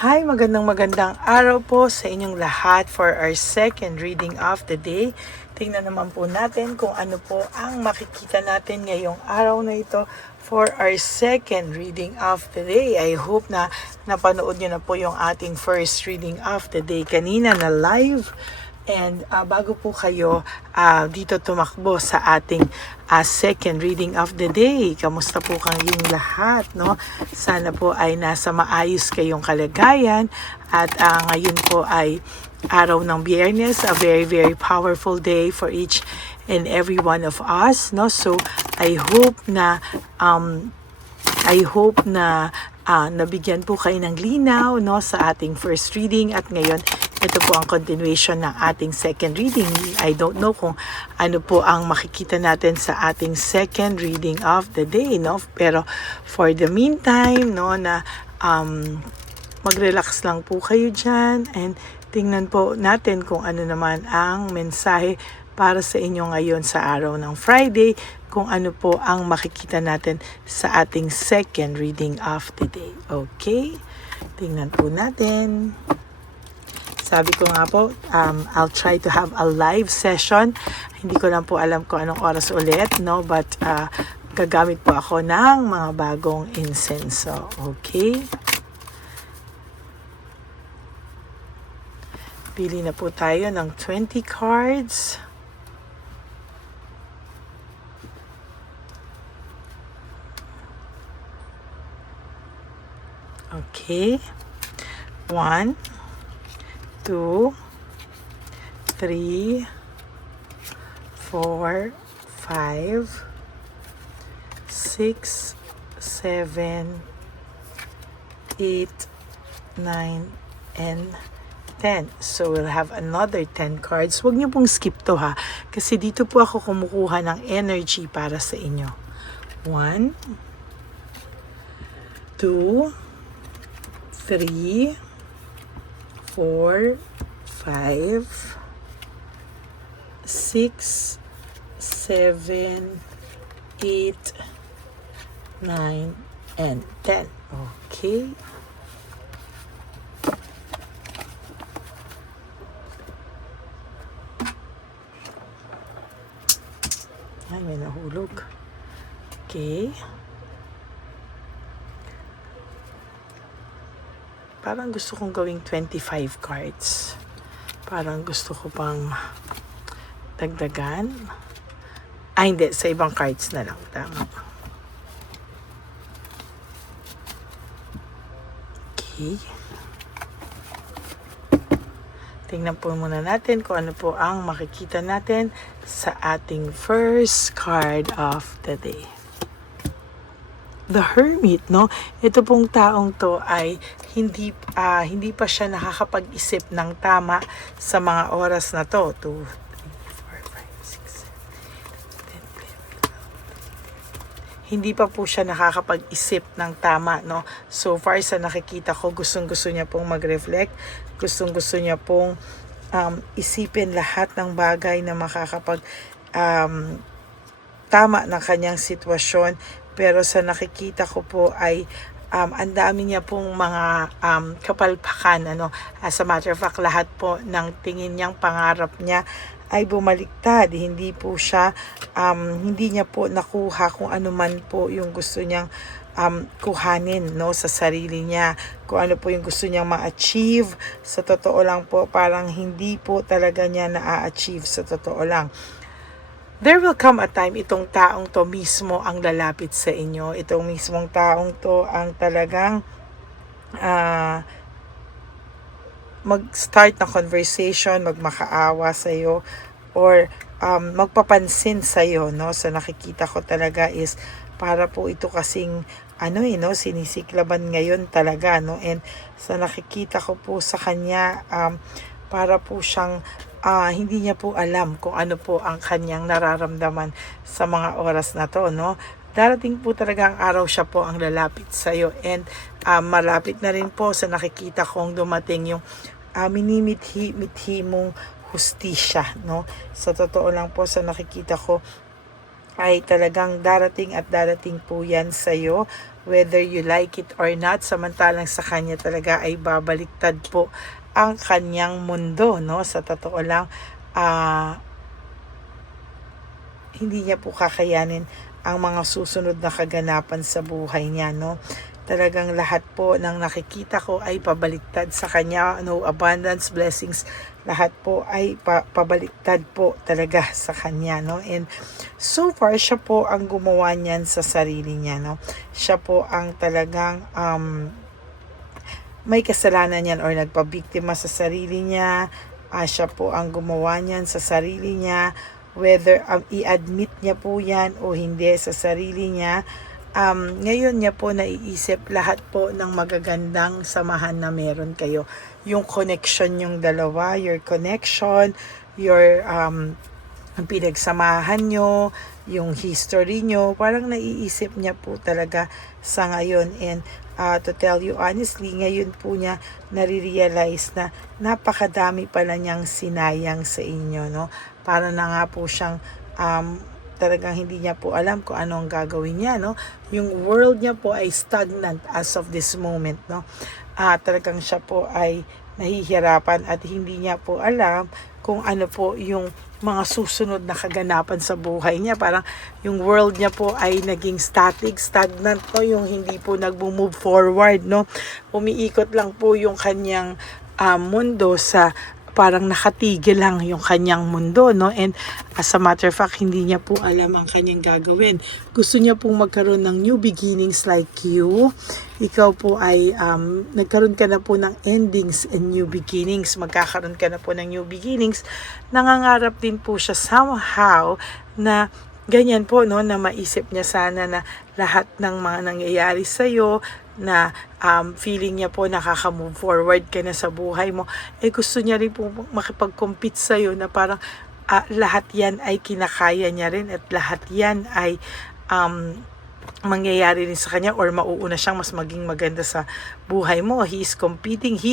Hi, magandang araw po sa inyong lahat for our second reading of the day. Tingnan naman po natin kung ano po ang makikita natin ngayong araw na ito for our second reading of the day. I hope na napanood nyo na po yung ating first reading of the day kanina na live. And bago po kayo dito tumakbo sa ating second reading of the day, kamusta po kayong lahat, no? Sana po ay nasa maayos kayong kalagayan at ngayon po ay araw ng Biyernes, a very very powerful day for each and every one of us, no? So I hope na nabigyan po kayo ng linaw, no, sa ating first reading at ngayon ito po ang continuation ng ating second reading. I don't know kung ano po ang makikita natin sa ating second reading of the day, no? Pero for the meantime, no, na mag-relax lang po kayo dyan and tingnan po natin kung ano naman ang mensahe para sa inyo ngayon sa araw ng Friday, kung ano po ang makikita natin sa ating second reading of the day. Okay? Tingnan po natin. Sabi ko nga po, I'll try to have a live session. Hindi ko lang po alam kung anong oras ulit, no? But gagamit po ako ng mga bagong insenso. Okay? Pili na po tayo ng 20 cards. Okay. 1, 2, 3, 4, 5, 6, 7, 8, 9, and 10. So we'll have another 10 cards. Huwag niyo pong skip to ha. Kasi dito po ako kumukuha ng energy para sa inyo. 1, 2, 3, 4, 5, 6, 7, 8, 9, and 10. Okay. Ay, may nahulog. Okay. Parang gusto kong gawing 25 cards. Parang gusto ko pang dagdagan. Ay, hindi. Sa ibang cards na lang. Tama. Okay. Tingnan po muna natin kung ano po ang makikita natin sa ating first card of the day. The Hermit, no? Ito pong taong to ay hindi pa siya nakakapag-isip ng tama sa mga oras na to. 2, 3, 4, 5, 6, 7, 8, 9, 10. Hindi pa po siya nakakapag-isip ng tama, no? So far sa nakikita ko, gustong-gusto niya pong mag-reflect. Gustong-gusto niya pong isipin lahat ng bagay na makakapag tama ng kanyang sitwasyon. Pero sa nakikita ko po ay ang dami niya pong mga kapalpakan, ano. As a matter of fact, lahat po ng tingin niyang pangarap niya ay bumaliktad. Hindi po siya, hindi niya po nakuha kung ano man po yung gusto niyang kuhanin, no, sa sarili niya. Kung ano po yung gusto niyang ma-achieve. Sa totoo lang po, parang hindi po talaga niya na-achieve sa totoo lang. There will come a time itong taong to mismo ang lalapit sa inyo. Itong mismong taong to ang talagang mag-start na conversation, magmakaawa sa iyo or magpapansin sa iyo, no? So nakikita ko talaga is para po ito kasing no, sinisiklaban ngayon talaga, no? And sa nakikita ko po sa kanya, para po siyang hindi niya po alam kung ano po ang kanyang nararamdaman sa mga oras na to, no? Darating po talaga ang araw siya po ang lalapit sa iyo and malapit na rin po sa nakikita kong dumating yung minimithi mong hustisya, no? Sa totoo lang po sa nakikita ko, ay talagang darating at darating po yan sa'yo, whether you like it or not. Samantalang sa kanya talaga ay babaliktad po ang kanyang mundo, no? Sa totoo lang, hindi niya po kakayanin ang mga susunod na kaganapan sa buhay niya, no? Talagang lahat po ng nakikita ko ay pabaliktad sa kanya, no abundance, blessings, lahat po ay pabaliktad po talaga sa kanya, no? And so far, siya po ang gumawa niyan sa sarili niya, no? Siya po ang talagang may kasalanan yan or nagpabiktima sa sarili niya. Siya po ang gumawa niyan sa sarili niya, whether i-admit niya po yan o hindi sa sarili niya. Ngayon niya po naiisip lahat po ng magagandang samahan na meron kayo. Yung connection yung dalawa, your connection, your ang pinagsamahan nyo, yung history nyo, parang naiisip niya po talaga sa ngayon. And to tell you honestly, ngayon po niya nare-realize na napakadami pala niyang sinayang sa inyo, no? Para na nga po siyang talagang hindi niya po alam kung ano ang gagawin niya, no? Yung world niya po ay stagnant as of this moment, no? Talagang siya po ay nahihirapan at hindi niya po alam kung ano po yung mga susunod na kaganapan sa buhay niya. Parang yung world niya po ay naging stagnant po, yung hindi po nagmo-move forward, no? Umiikot lang po yung kanyang mundo sa parang nakatigil lang yung kanyang mundo, no? And as a matter of fact, hindi niya po alam ang kanyang gagawin. Gusto niya pong magkaroon ng new beginnings like you. Ikaw po ay nagkaroon ka na po ng endings and new beginnings. Magkakaroon ka na po ng new beginnings. Nangangarap din po siya somehow na ganyan po, no, na maisip niya sana na lahat ng mga nangyayari sa'yo, na feeling niya po nakaka-move forward ka na sa buhay mo, gusto niya rin po makipag-compete sa'yo na parang lahat yan ay kinakaya niya rin at lahat yan ay mangyayari rin sa kanya or mauuna siyang mas maging maganda sa buhay mo. He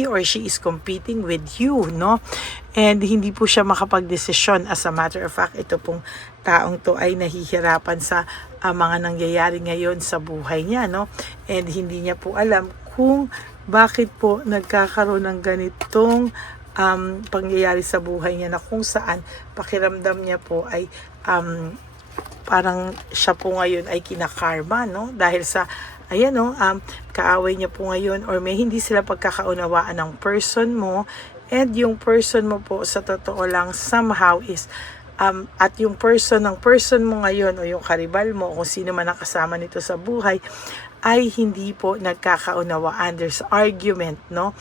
or she is competing with you, no? And hindi po siya makapag-desisyon. As a matter of fact, ito pong taong to ay nahihirapan sa mga nangyayari ngayon sa buhay niya, no? And hindi niya po alam kung bakit po nagkakaroon ng ganitong pangyayari sa buhay niya, na kung saan pakiramdam niya po ay parang siya po ngayon ay kinakarma, no? Dahil sa, ayan, no, kaaway niya po ngayon or may hindi sila pagkakaunawaan ng person mo, and yung person mo po sa totoo lang somehow is at yung ng person mo ngayon o yung karibal mo o kung sino man ang kasama nito sa buhay ay hindi po nagkakaunawaan. There's argument, no?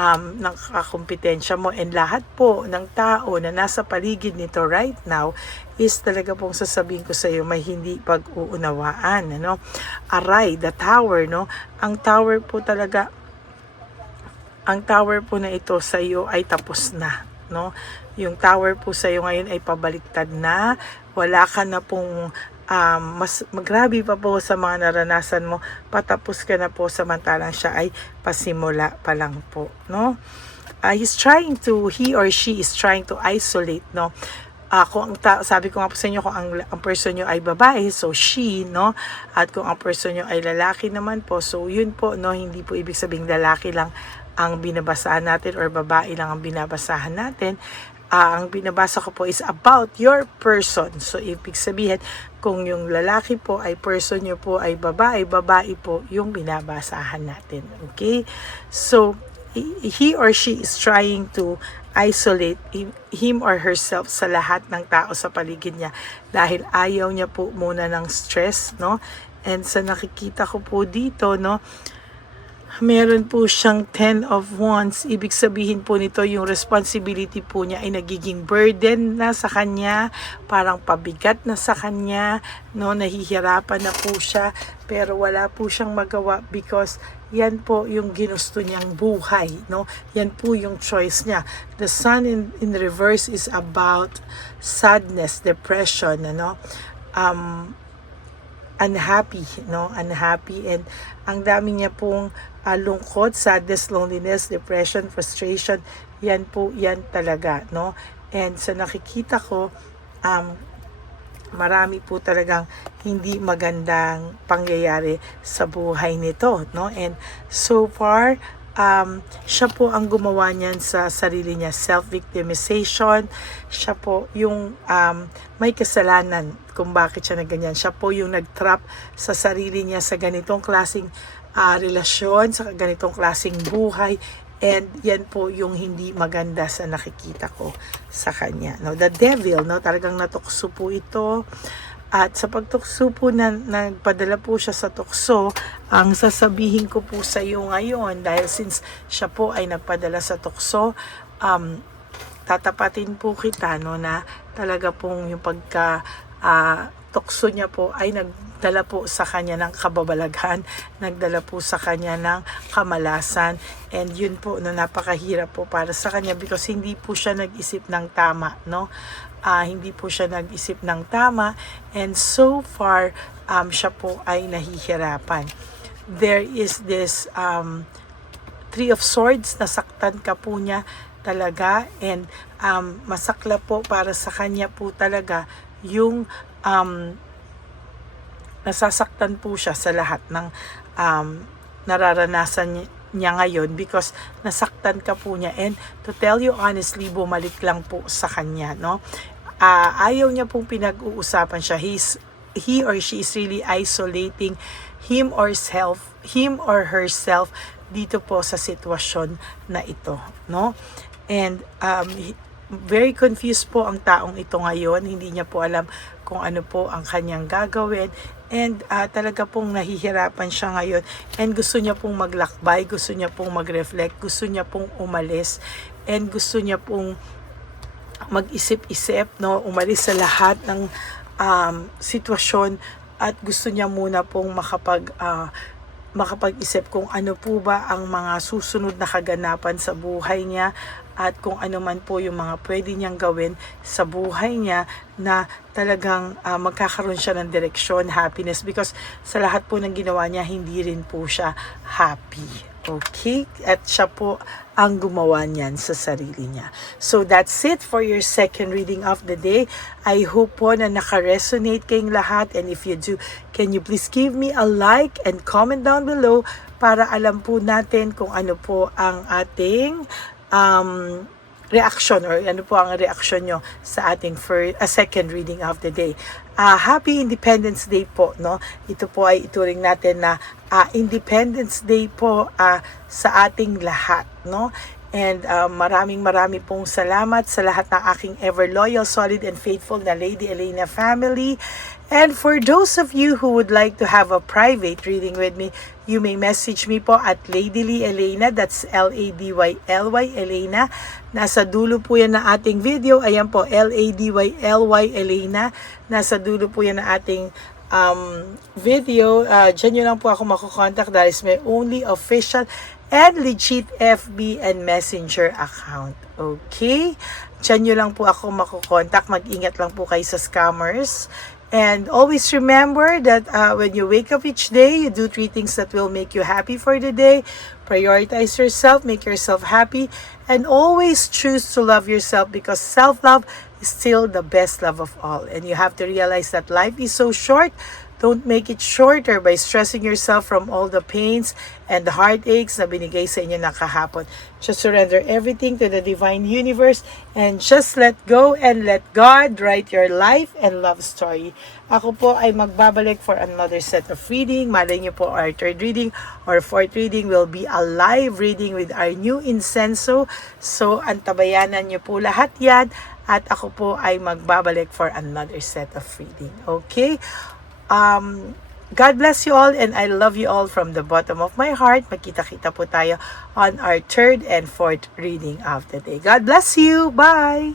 Ng kakumpetensya mo, and lahat po ng tao na nasa paligid nito right now is talaga pong sasabihin ko sa iyo may hindi pag-uunawaan, ano? Aray, the tower, no? Ang tower po na ito sa iyo ay tapos na, no? Yung tower po sa iyo ngayon ay pabaliktad na. Wala ka na pong mas magrabe pa po sa mga naranasan mo, patapos ka na po, samantalang siya ay pasimula pa lang po, no? He or she is trying to isolate, no? Sabi ko nga po sa inyo, kung ang person nyo ay babae, so she, no? At kung ang person nyo ay lalaki naman po, so yun po, no? Hindi po ibig sabing lalaki lang ang binabasahan natin or babae lang ang binabasahan natin. Ang binabasa ko po is about your person. So, ibig sabihin, kung yung lalaki po ay person nyo po ay babae, babae po yung binabasahan natin. Okay? So, he or she is trying to isolate him or herself sa lahat ng tao sa paligid niya dahil ayaw niya po muna ng stress, no? And sa nakikita ko po dito, no, meron po siyang 10 of Wands. Ibig sabihin po nito, yung responsibility po niya ay nagiging burden na sa kanya, parang pabigat na sa kanya, no? Nahihirapan na po siya, pero wala po siyang magawa because yan po yung ginusto niyang buhay, no? Yan po yung choice niya. The Sun in reverse is about sadness, depression, ano? Unhappy, no? Unhappy, and ang dami niya pong lungkot, sadness, loneliness, depression, frustration. Yan po, yan talaga, no? And sa nakikita ko, marami po talagang hindi magandang pangyayari sa buhay nito, no? And so far, siya po ang gumawa niyan sa sarili niya, self-victimization. Siya po yung may kasalanan kung bakit siya na ganyan. Siya po yung nag-trap sa sarili niya sa ganitong klaseng relasyon, sa ganitong klaseng buhay. And yan po yung hindi maganda sa nakikita ko sa kanya. No, the devil, no, talagang natukso po ito. At sa pagtukso po na nagpadala po siya sa tukso, ang sasabihin ko po sa iyo ngayon, dahil since siya po ay nagpadala sa tukso, tatapatin po kita, no, na talaga pong yung pagka tukso niya po ay nagdala po sa kanya ng kababalaghan, nagdala po sa kanya ng kamalasan, and yun po no, napakahirap po para sa kanya because hindi po siya nag-isip ng tama, no? Hindi po siya nag-isip ng tama, and so far siya po ay nahihirapan. There is this Three of Swords, nasaktan ka po niya talaga, and masakla po para sa kanya po talaga yung nasasaktan po siya sa lahat ng nararanasan niya ngayon because nasaktan ka po niya, and to tell you honestly, bumalik lang po sa kanya, no? Ayaw niya pong pinag-uusapan siya. He or she is really isolating him or herself dito po sa sitwasyon na ito, no? And very confused po ang taong ito ngayon. Hindi niya po alam kung ano po ang kanyang gagawin. And talaga pong nahihirapan siya ngayon. And gusto niya pong maglakbay, gusto niya pong mag-reflect, gusto niya pong umalis. And gusto niya pong mag-isip-isip, no? Umalis sa lahat ng sitwasyon. At gusto niya muna pong makapag-isip kung ano po ba ang mga susunod na kaganapan sa buhay niya, at kung ano man po yung mga pwede niyang gawin sa buhay niya na talagang magkakaroon siya ng direksyon, happiness, because sa lahat po ng ginawa niya, hindi rin po siya happy. Okay? At siya po ang gumawa niyan sa sarili niya. So that's it for your second reading of the day. I hope po na naka-resonate kayong lahat, and if you do, can you please give me a like and comment down below para alam po natin kung ano po ang ating reaction, or ano po ang reaction nyo sa ating second reading of the day. Happy Independence Day po, no? Ito po ay ituring natin na Independence Day po sa ating lahat, no? And maraming pong salamat sa lahat ng aking ever loyal, solid, and faithful na Lady Elena family. And for those of you who would like to have a private reading with me, you may message me po at Lady Lee Elena, that's Ladyly Elena. Nasa dulo po yan na ating video, ayan po, Ladyly Elena. Nasa dulo po yan na ating video. Diyan nyo lang po ako makukontak. That is my only official and legit FB and Messenger account. Okay? Diyan nyo lang po ako makukontak. Mag-ingat lang po kayo sa scammers. And always remember that when you wake up each day, you do 3 things that will make you happy for the day. Prioritize yourself, make yourself happy, and always choose to love yourself, because self-love is still the best love of all. And you have to realize that life is so short. Don't make it shorter by stressing yourself from all the pains and the heartaches na binigay sa inyo ng kahapon. Just surrender everything to the divine universe and just let go and let God write your life and love story. Ako po ay magbabalik for another set of reading. Malay niyo po, our third reading or fourth reading will be a live reading with our new incenso. So, antabayanan niyo po lahat yan. At ako po ay magbabalik for another set of reading. Okay? God bless you all, and I love you all from the bottom of my heart. Magkita-kita po tayo on our third and fourth reading of the day. God bless you. Bye!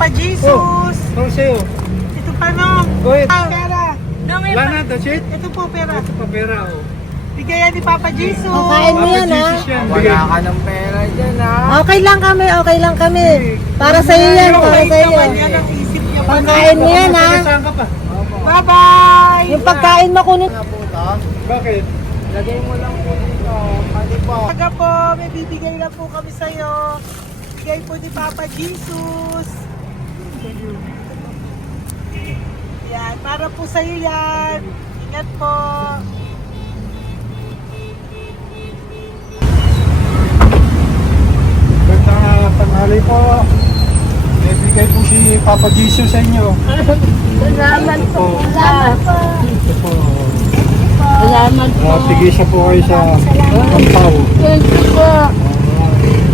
Papa Jesus. Oh, sa'yo. Ito pa no. Go ahead. Pera. Wala na, that's it? Ito po pera. Ito pa pera, oh. Bigayan ni Papa Jesus. Kain mo yan, ha? Wala ka na. Okay lang kami. Para sa iyo yan, para sa iyo. Yan ang isip niya. Pagkain mo yan, ha? Saan ka pa? Bye-bye. Yung pagkain mo kunin. Bakit? Taga po, may bibigay lang po kami sa'yo. Bigay po ni Papa Jesus. Yan, para po sa'yo yan. Ingat po. Ganda tanghali po. May bigay po si Papa Jesus sa inyo. Salamat po. Ito po. Salamat po. Tigisa po kayo sa Ampaw. Thank you po.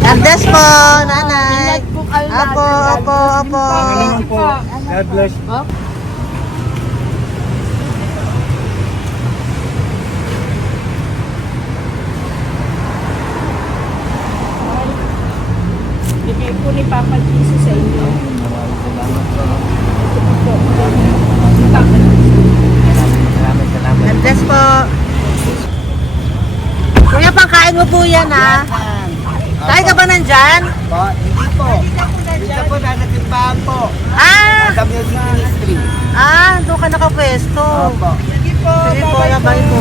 God bless po, nanay. Apo. Pangalaman po. God bless. Bigay po ni Papa Jesus sa inyo. God bless po. Kuya, pangkain mo po yan, ha? Tayo ka ba nandyan? Hindi po. Dito po nanatimbahan po. Ah! Sa music ministry. Doon ka nakapwesto. Opo. Sige po, bye po.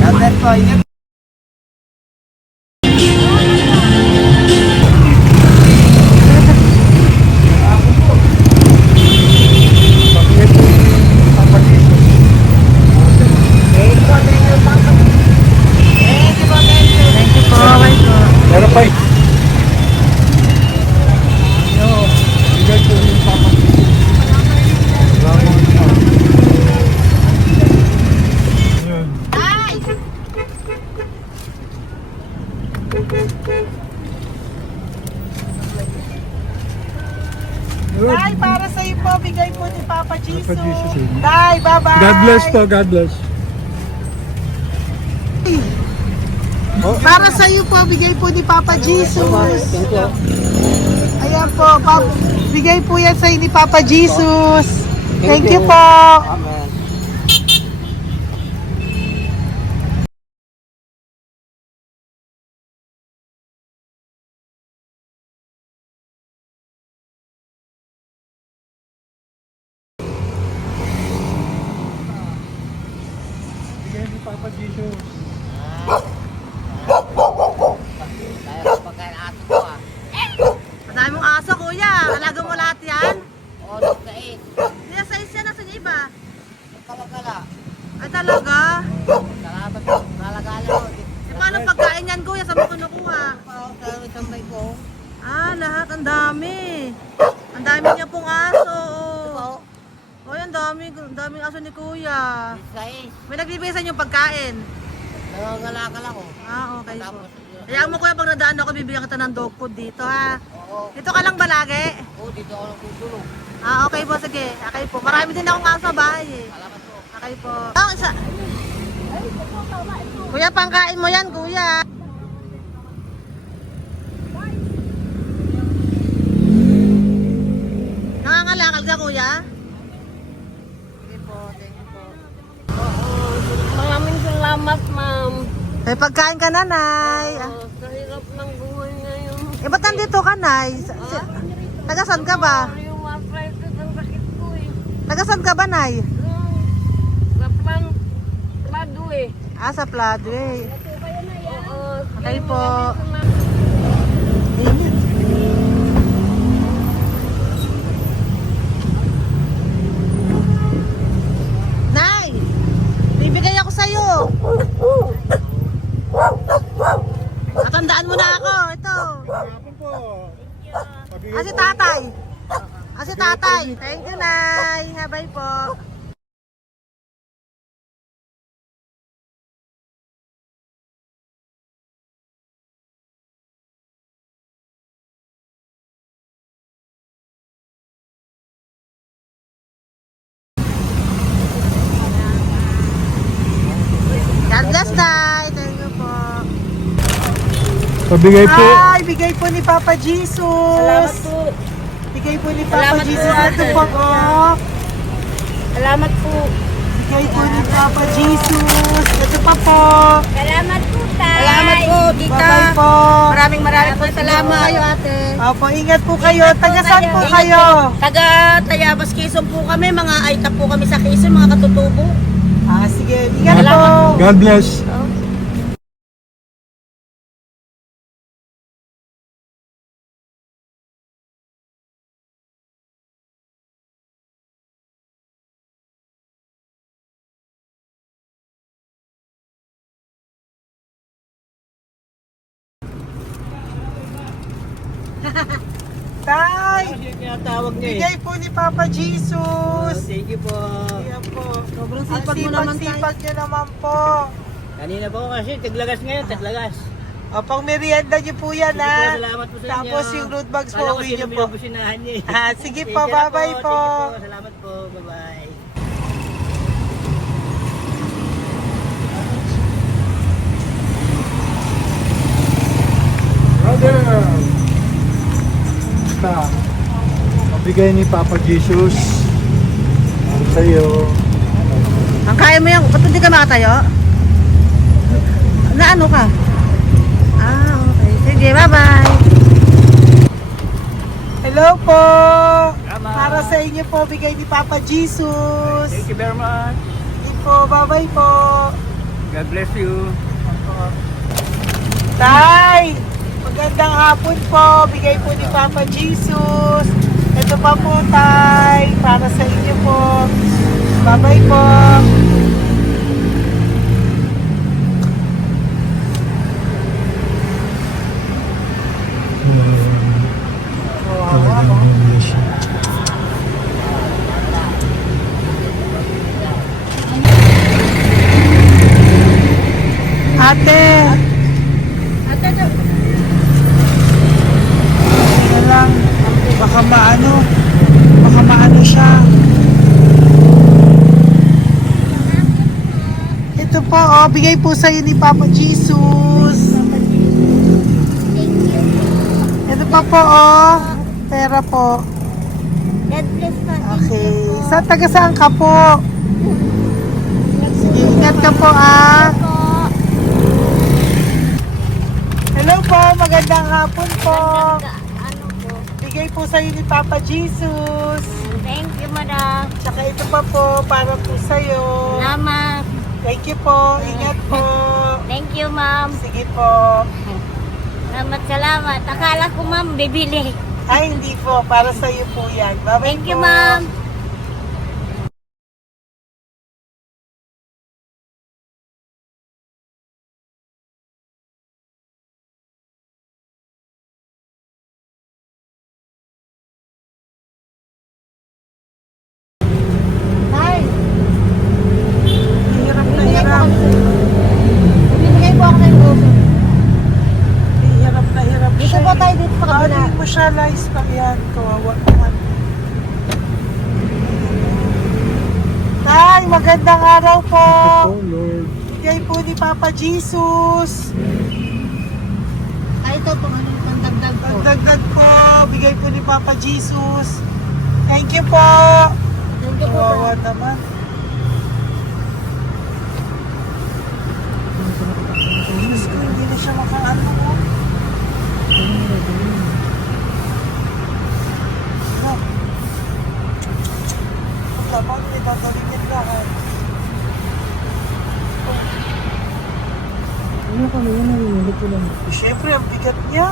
Dapat po, ingat. Meron pa eh. Bigay po yung Papa Jesus. Yun. Good. Tay, para sa iyo po, bigay po ni Papa Jesus. Papa Jesus, eh. Tay, bye-bye. God bless po, God bless. Para sa iyo po, bigay po ni Papa Jesus. Ayan po, bigay po yan sa ni Papa Jesus. Thank you po. Amen. Bigay ni Papa Jesus. Kaya pagkain ato ko ah. Madami mong aso, kuya. Alaga mo lahat yan. O, nagkain. Hindi na size yan. Nasaan yung iba? Kalagala. Ay, talaga? Salamat po. Kalagala ko. E, paano pagkain yan, kuya? Saan mo kinukuha? Sa isang bay ko. Lahat. Ang dami. Ang dami niya pong aso. Oo. Oy, ang daming aso ni kuya. Sais. May nagbibigay sa inyo pagkain. Nangangalakal ako. Okay po. Tapos, Kaya mo kuya, pag nadaan ako, bibigyan kita ng dog food dito, ha? oo. Dito ka lang ba lagi? Dito ako nagtutulog. Okay po, sige. Okay po. Marami din akong aso sa bahay, eh. Salamat po. Okay po. Kuya, pangkain mo yan, kuya. Nangangalakal ka, kuya? Sige po, thank you po. Maraming salamat, ma'am. May pagkain ka, nanay. Sa hirap ng buhay ngayon. Ba't nandito ka, nay? Tagasan ka ba? Yung arthritis ang sakit ko eh. Tagasan ka ba, nay? Sa plan, plado eh. Sa Pladway. Oo. Okay po. Nay! Bibigay ako sa'yo. Natandaan mo na ako. Ito. Hapon po. Si tatay. Si tatay. Thank you, Nay. Bye po. God bless, Tay. Thank you po. Pabigay po. Bigay po ni Papa Jesus. Salamat po. Bigay po ni Papa Salamat po, Jesus. Ito ate. po, oh. Salamat po. Bigay po ni Papa Jesus. Ito pa po. Salamat po, Tay. Salamat po, tita. Bye-bye po. Maraming po salamat. Kayo, ate. Opo, ingat po kayo. Taga saan po Ingat kayo? po. Taga Tayabas, Quezon po kami. Mga aita po kami sa Quezon, mga katutubo. Sige. Ingat po. Salamat God bless. Tay, Tinatawag niya bigay po ni Papa Jesus. Thank you po. Ayan po. Sobrang Ang sipag mo naman, Tay. sipag nyo naman po. Kanina po kasi taglagas ngayon, taglagas. O, pang merienda nyo po yan, Sige po, ha? salamat po sa inyo. Tapos yung road bags po, Kala ko uwi sino nyo po. binubusinahan niya eh. Sige Sige po, na bye-bye po. Sige po, salamat po. Bye-bye. Brother! Basta, mabigay ni Papa Jesus ang sa'yo. Ang kaya mo yan, ba't hindi ka makatayo? Na ano ka? Okay. Sige, bye-bye. Hello po. Tama. Para sa inyo po, bigay ni Papa Jesus. Thank you very much. Sige po, bye-bye po. God bless you. Tay, magandang hapon po. Bigay po ni Papa Jesus. Ito pa po, Tay. Para sa inyo po. Bye-bye po. Ate. Ano lang, baka maano siya. Ito po, bigay po sa'yo ni Papa Jesus. Ito pa po, pera po. God bless po. Okay, taga saan ka po? Sige, ingat ka po, Po. Hello po, magandang hapon po. Ano po? Bigay po sa'yo ni Papa Jesus. Thank you, madam. Tsaka ito pa po, para po sa'yo. Salamat. Thank you po, ingat po. Thank you, ma'am. Sige po. Salamat. Akala ko, ma'am, bibili. Ay, hindi po, para sa'yo po yan. Bye-bye Thank you, po. ma'am. Hirap na hirap. Bibigay po ako ng uso. Hirap na hirap Dito siya. po tayo, dito pa kabila. Hindi mo siya lies pa yan. Kawawa naman. Tay, magandang araw po. Oh Lord. Bigay po ni Papa Jesus. Ay, ito po, ano, pandagdag po. Dagdag po. Bigay po ni Papa Jesus. Thank you po. Thank you po. Kawawa naman. Diyos ko, hindi na siya makaano ko. Pagkabang may tataligin lahat. Ano kami yun, narinig ko lang. Siyempre, ang bigat niya.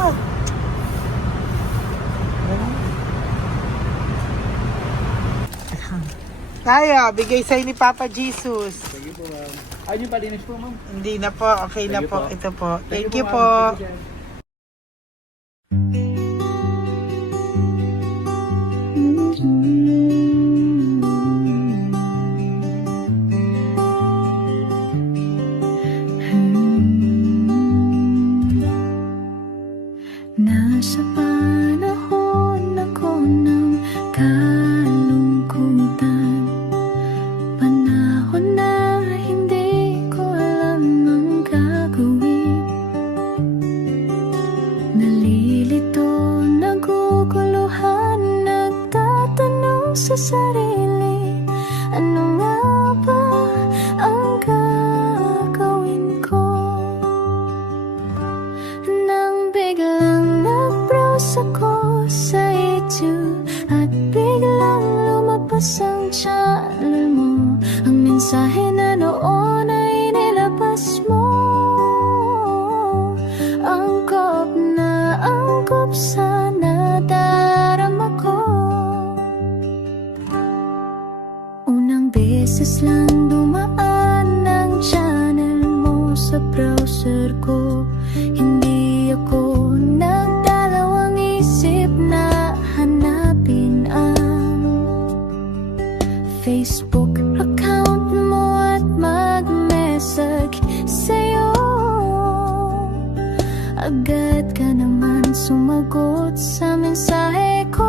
Tayo, bigay sa'yo ni Papa Jesus. Sige po, ma'am. Ayun yung palinis po, ma'am. Hindi na po, okay na Sige po. po. Ito po. Thank you ma'am. po. Thank you, sir. Nasa panahon ako ng kalungkutan, panahon na hindi ko alam ang gagawin. sarili. Ano nga ba ang gagawin ko? Nang biglang nag-browse ako sa YouTube at biglang lumabas ang channel mo. Ang mensahe na noon ay nilabas mo. Angkop sa nadarama ko. Unang beses lang dumaan ang channel mo sa browser ko. Hindi ako nagdalawang isip na hanapin ang Facebook account mo at mag-message sa'yo. Agad ka naman sumagot sa mensahe ko.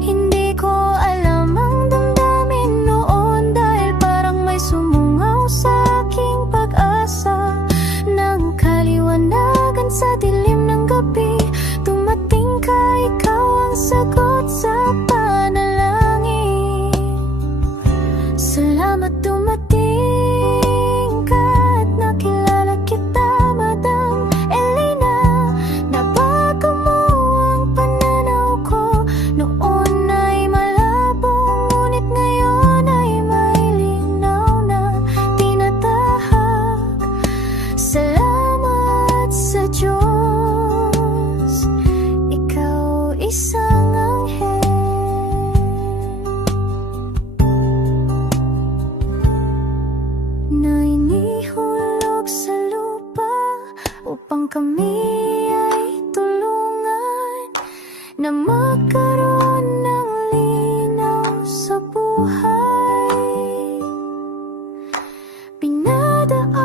Hindi ko alam ang damdamin noon dahil parang may sumungaw sa aking pag-asa. Nang kaliwanagan sa dilim ng gabi, dumating ka, ikaw ang sagot sa panalangin. Salamat dumating ka at nakilala kita, Madam Elena. Nabago mo ang pananaw ko. Noon ay malabo, ngunit ngayon ay may linaw na tinatahak. Salamat sa Diyos, ikaw isang anghel na inihulog sa lupa upang kami ay tulungan na magkaroon ng linaw sa buhay. Pinadaan